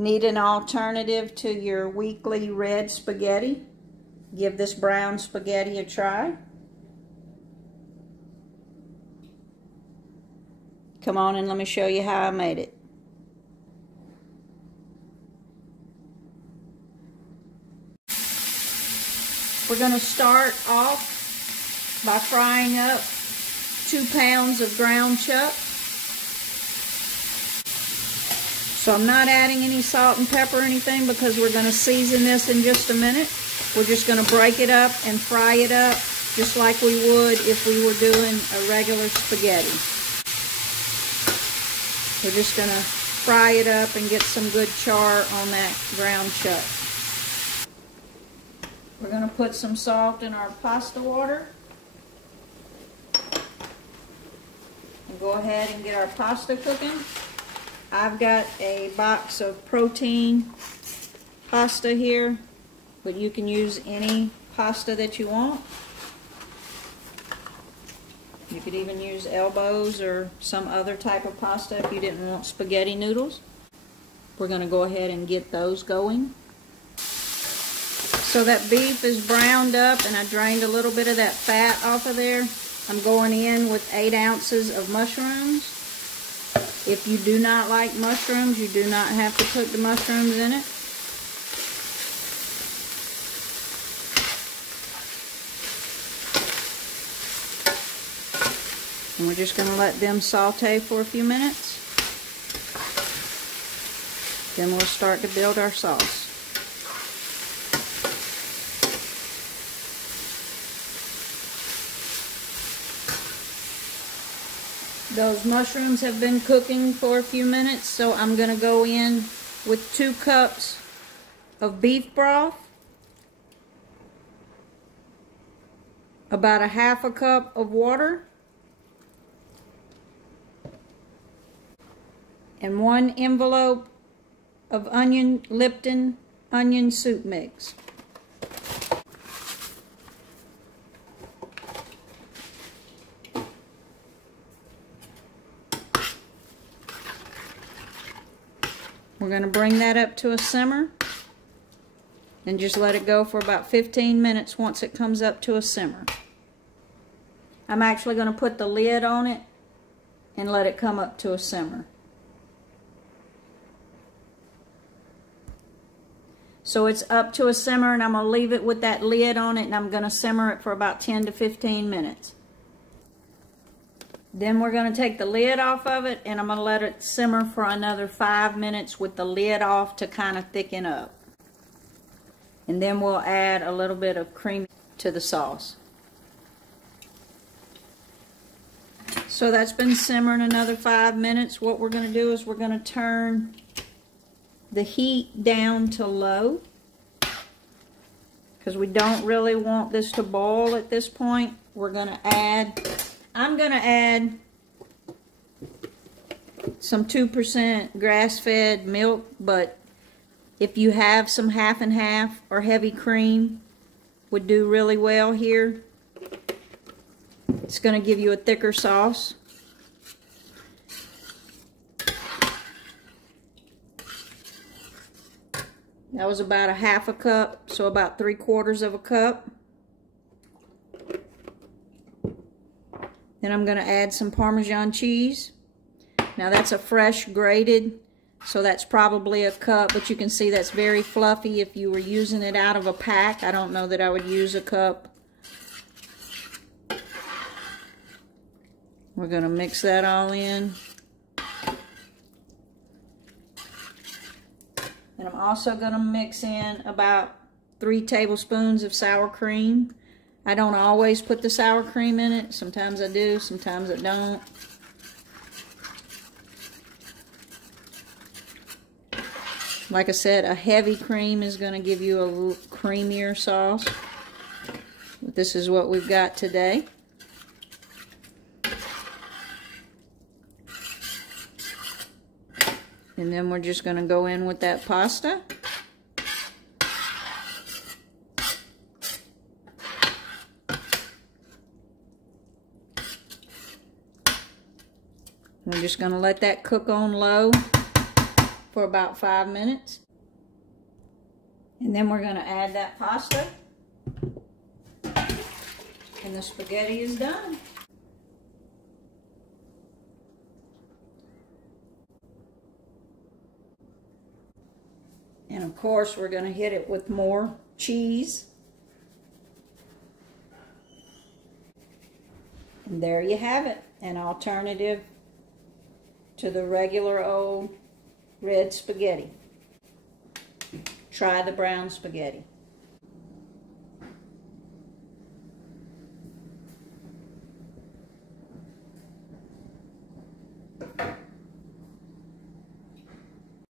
Need an alternative to your weekly red spaghetti? Give this brown spaghetti a try. Come on and let me show you how I made it. We're going to start off by frying up 2 pounds of ground chuck. So I'm not adding any salt and pepper or anything because we're going to season this in just a minute. We're just going to break it up and fry it up just like we would if we were doing a regular spaghetti. We're just going to fry it up and get some good char on that ground chuck. We're going to put some salt in our pasta water. And go ahead and get our pasta cooking. I've got a box of protein pasta here, but you can use any pasta that you want. You could even use elbows or some other type of pasta if you didn't want spaghetti noodles. We're going to go ahead and get those going. So that beef is browned up and I drained a little bit of that fat off of there. I'm going in with 8 ounces of mushrooms. If you do not like mushrooms, you do not have to put the mushrooms in it. And we're just going to let them saute for a few minutes. Then we'll start to build our sauce. Those mushrooms have been cooking for a few minutes, so I'm going to go in with 2 cups of beef broth, about a half a cup of water, and 1 envelope of Lipton onion soup mix. We're going to bring that up to a simmer and just let it go for about 15 minutes once it comes up to a simmer. I'm actually going to put the lid on it and let it come up to a simmer. So it's up to a simmer and I'm going to leave it with that lid on it and I'm going to simmer it for about 10 to 15 minutes. Then we're going to take the lid off of it and I'm going to let it simmer for another 5 minutes with the lid off to kind of thicken up. And then we'll add a little bit of cream to the sauce. So that's been simmering another 5 minutes. What we're going to do is we're going to turn the heat down to low because we don't really want this to boil at this point. We're going to add... I'm going to add some 2% grass-fed milk, but if you have some half and half or heavy cream, would do really well here. It's going to give you a thicker sauce. That was about a half a cup, so about 3/4 of a cup. Then I'm going to add some Parmesan cheese. Now that's a fresh grated, so that's probably a cup, but you can see that's very fluffy if you were using it out of a pack. I don't know that I would use a cup. We're going to mix that all in. And I'm also going to mix in about 3 tablespoons of sour cream. I don't always put the sour cream in it. Sometimes I do, sometimes I don't. Like I said, a heavy cream is going to give you a little creamier sauce. But this is what we've got today. And then we're just going to go in with that pasta. We're just going to let that cook on low for about 5 minutes. And then we're going to add that pasta. And the spaghetti is done. And of course, we're going to hit it with more cheese. And there you have it, an alternative to the regular old red spaghetti. Try the brown spaghetti.